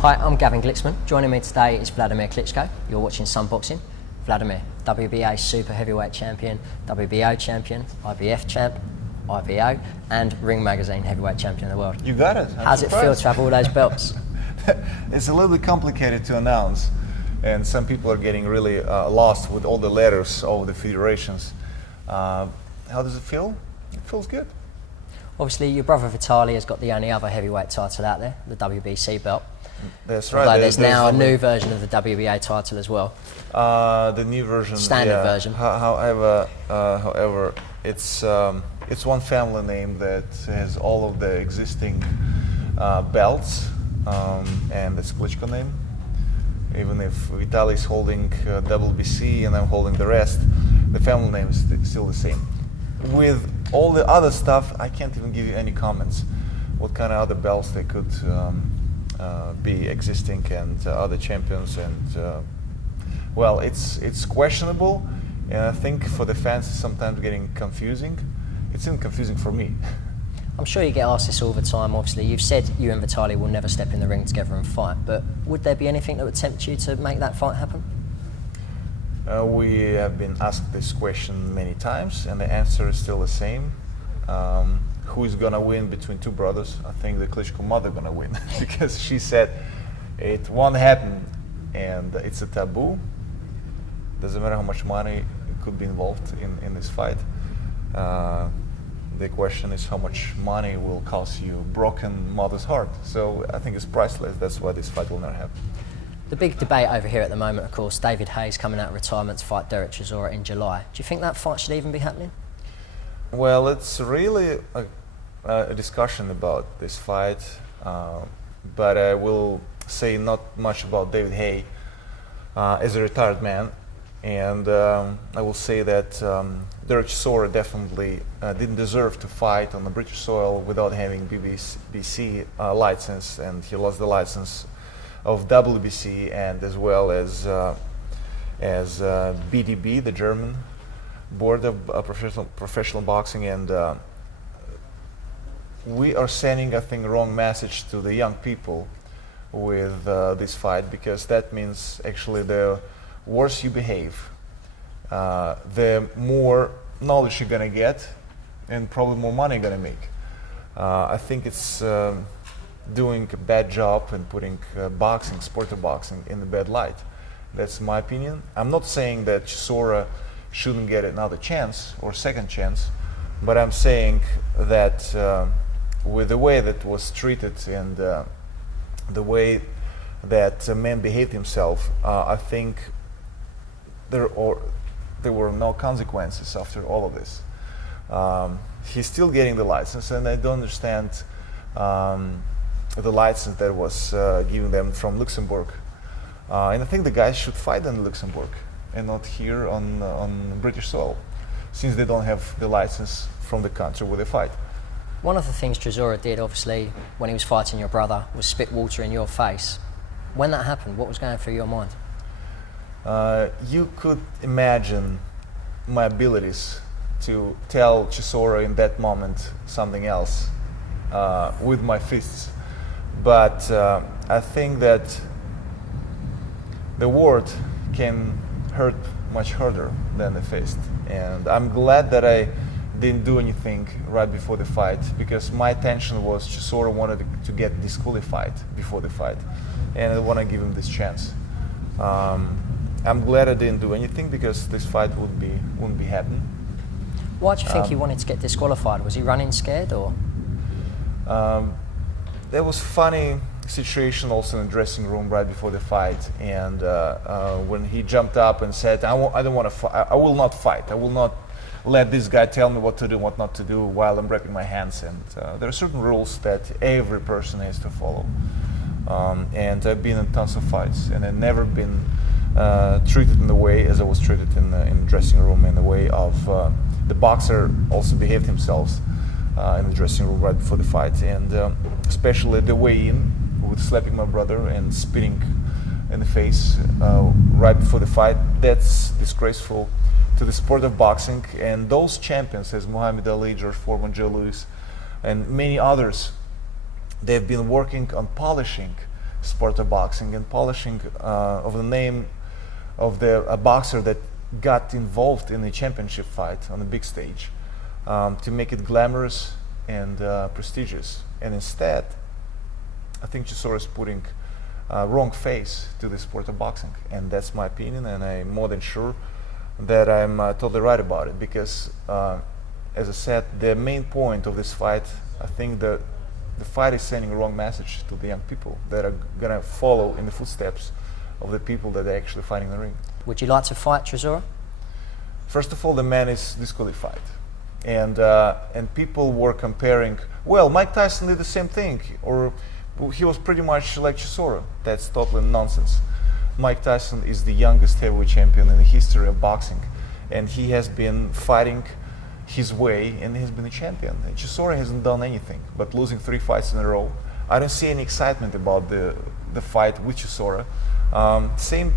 Hi, I'm Gavin Glicksman. Joining me today is Wladimir Klitschko. You're watching Sun Boxing. Vladimir, WBA Super Heavyweight Champion, WBO Champion, IBF Champ, IBO, and Ring Magazine Heavyweight Champion of the world. You got it. How's it feel to have all those belts? It's a little bit complicated to announce, and some people are getting really lost with all the letters of the federations. How does it feel? It feels good. Obviously, your brother Vitaly has got the only other heavyweight title out there, the WBC belt. That's right. Although there's now a new version of the WBA title as well. The new version, standard version. However, it's one family name that has all of the existing belts, and it's Klitschko name. Even if Vitaly is holding WBC and I'm holding the rest, the family name is still the same. With all the other stuff, I can't even give you any comments. What kind of other belts they could be existing, and other champions, and well, it's questionable, and I think for the fans it's sometimes getting confusing. It's even confusing for me. I'm sure you get asked this all the time. Obviously, you've said you and Vitaly will never step in the ring together and fight, but would there be anything that would tempt you to make that fight happen? We have been asked this question many times, and the answer is still the same. Who is gonna win between two brothers? I think the Klitschko mother gonna win because she said it won't happen, and it's a taboo. Doesn't matter how much money could be involved in this fight. The question is how much money will cost you broken mother's heart. So I think it's priceless. That's why this fight will never happen. The big debate over here at the moment, of course, David Haye coming out of retirement to fight Dereck Chisora in July. Do you think that fight should even be happening? Well, it's really a discussion about this fight, but I will say not much about David Haye as a retired man, and I will say that Dereck Chisora definitely didn't deserve to fight on the British soil without having BBC license, and he lost the license of WBC and as well as BDB, the German Board of Professional Boxing, and we are sending, I think, a wrong message to the young people with this fight, because that means actually the worse you behave, the more knowledge you're gonna get, and probably more money you're gonna make. I think it's doing a bad job and putting boxing, sport of boxing, in the bad light. That's my opinion. I'm not saying that Chisora shouldn't get another chance or second chance, but I'm saying that with the way that was treated and the way that a man behaved himself, I think there were no consequences after all of this. He's still getting the license, and I don't understand the license that was given them from Luxembourg. And I think the guys should fight in Luxembourg and not here on British soil, since they don't have the license from the country where they fight. One of the things Chisora did, obviously, when he was fighting your brother, was spit water in your face. When that happened, what was going through your mind? You could imagine my abilities to tell Chisora in that moment something else with my fists. But I think that the word can hurt much harder than the fist. And I'm glad that I didn't do anything right before the fight, because my intention was Chisora wanted to get disqualified before the fight, and I want to give him this chance. I'm glad I didn't do anything, because this fight wouldn't be happening. Why do you think he wanted to get disqualified? Was he running scared, or? There was funny situation also in the dressing room right before the fight, and when he jumped up and said, I don't want to fight, I will not fight, I will not let this guy tell me what to do, what not to do, while I'm wrapping my hands. And there are certain rules that every person has to follow. And I've been in tons of fights, and I've never been treated in the way as I was treated in the dressing room, in the way of the boxer also behaved himself in the dressing room right before the fight, and especially the way in, with slapping my brother and spitting in the face right before the fight. That's disgraceful to the sport of boxing, and those champions as Muhammad Ali, George Foreman, Joe Louis, and many others, they've been working on polishing sport of boxing and polishing of the name of a boxer that got involved in a championship fight on a big stage, to make it glamorous and prestigious. And instead, I think Chisora is putting wrong face to the sport of boxing, and that's my opinion, and I'm more than sure that I'm totally right about it, because as I said, the main point of this fight, I think the fight is sending a wrong message to the young people that are going to follow in the footsteps of the people that are actually fighting in the ring. Would you like to fight Chisora? First of all, the man is disqualified, and people were comparing, well, Mike Tyson did the same thing, or he was pretty much like Chisora. That's totally nonsense. Mike Tyson is the youngest heavyweight champion in the history of boxing, and he has been fighting his way, and he's been a champion. And Chisora hasn't done anything but losing 3 fights in a row. I don't see any excitement about the fight with Chisora. Same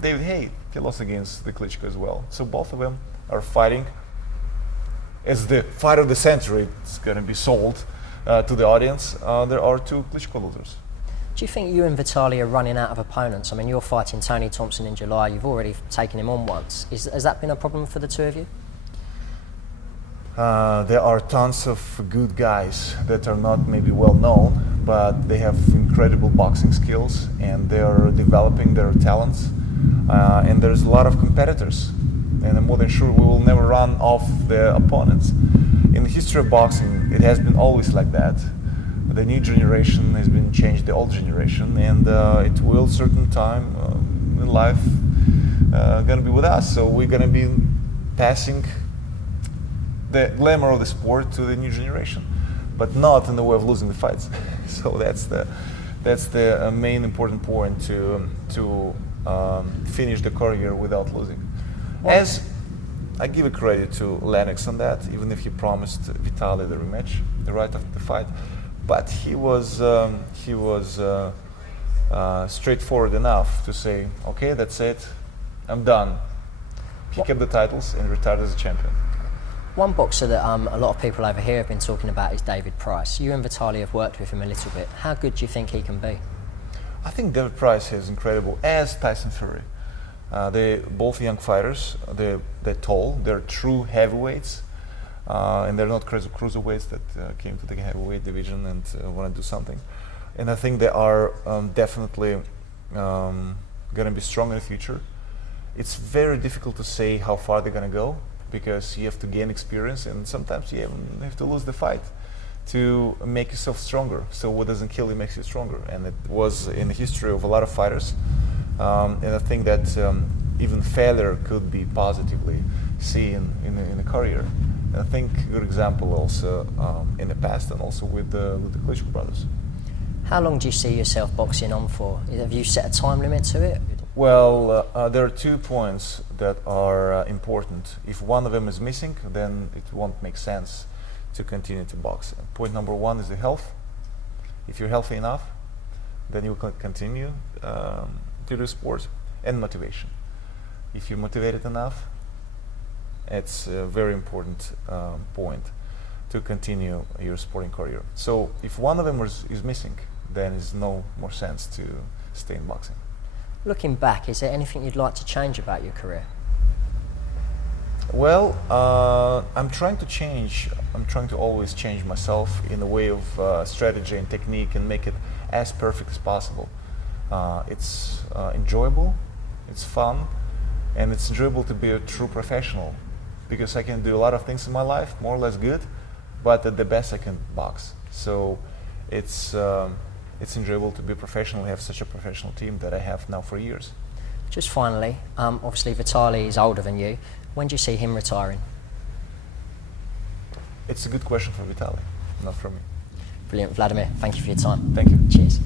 David Haye, he lost against the Klitschko as well. So both of them are fighting as the fight of the century. It's going to be sold to the audience. There are 2 Klitschko losers. Do you think you and Vitaly are running out of opponents? I mean, you're fighting Tony Thompson in July. You've already taken him on once. Has that been a problem for the 2 of you? There are tons of good guys that are not maybe well known, but they have incredible boxing skills, and they are developing their talents. And there's a lot of competitors, and I'm more than sure we will never run off the opponents. In the history of boxing, it has been always like that. The new generation has been changed the old generation, and it will certain time in life gonna be with us. So we're gonna be passing the glamour of the sport to the new generation, but not in the way of losing the fights. So that's the main important point, to finish the career without losing. Well, As I give a credit to Lennox on that, even if he promised Vitaly the rematch, the right of the fight, but he was straightforward enough to say, okay, that's it, I'm done. He kept the titles and retired as a champion. One boxer that a lot of people over here have been talking about is David Price. You and Vitaly have worked with him a little bit. How good do you think he can be? I think David Price is incredible, as Tyson Fury. They're both young fighters. They're tall. They're true heavyweights, and they're not cruiserweights that came to the heavyweight division and want to do something. And I think they are definitely going to be strong in the future. It's very difficult to say how far they're going to go, because you have to gain experience, and sometimes you have to lose the fight to make yourself stronger. So what doesn't kill you makes you stronger, and it was in the history of a lot of fighters. And I think that even failure could be positively seen in a career. And I think a good example also in the past, and also with the Klitschko brothers. How long do you see yourself boxing on for? Have you set a time limit to it? Well, there are 2 points that are important. If one of them is missing, then it won't make sense to continue to box. Point number 1 is the health. If you're healthy enough, then you can continue to do sport, and motivation. If you're motivated enough, it's a very important point to continue your sporting career. So if one of them is missing, then there's no more sense to stay in boxing. Looking back, is there anything you'd like to change about your career? Well, I'm trying to change. I'm trying to always change myself in the way of strategy and technique, and make it as perfect as possible. It's enjoyable, it's fun, and it's enjoyable to be a true professional, because I can do a lot of things in my life, more or less good, but at the best I can box. So it's enjoyable to be a professional, have such a professional team that I have now for years. Just finally, obviously Vitaly is older than you. When do you see him retiring? It's a good question for Vitaly, not for me. Brilliant. Vladimir, thank you for your time. Thank you. Cheers.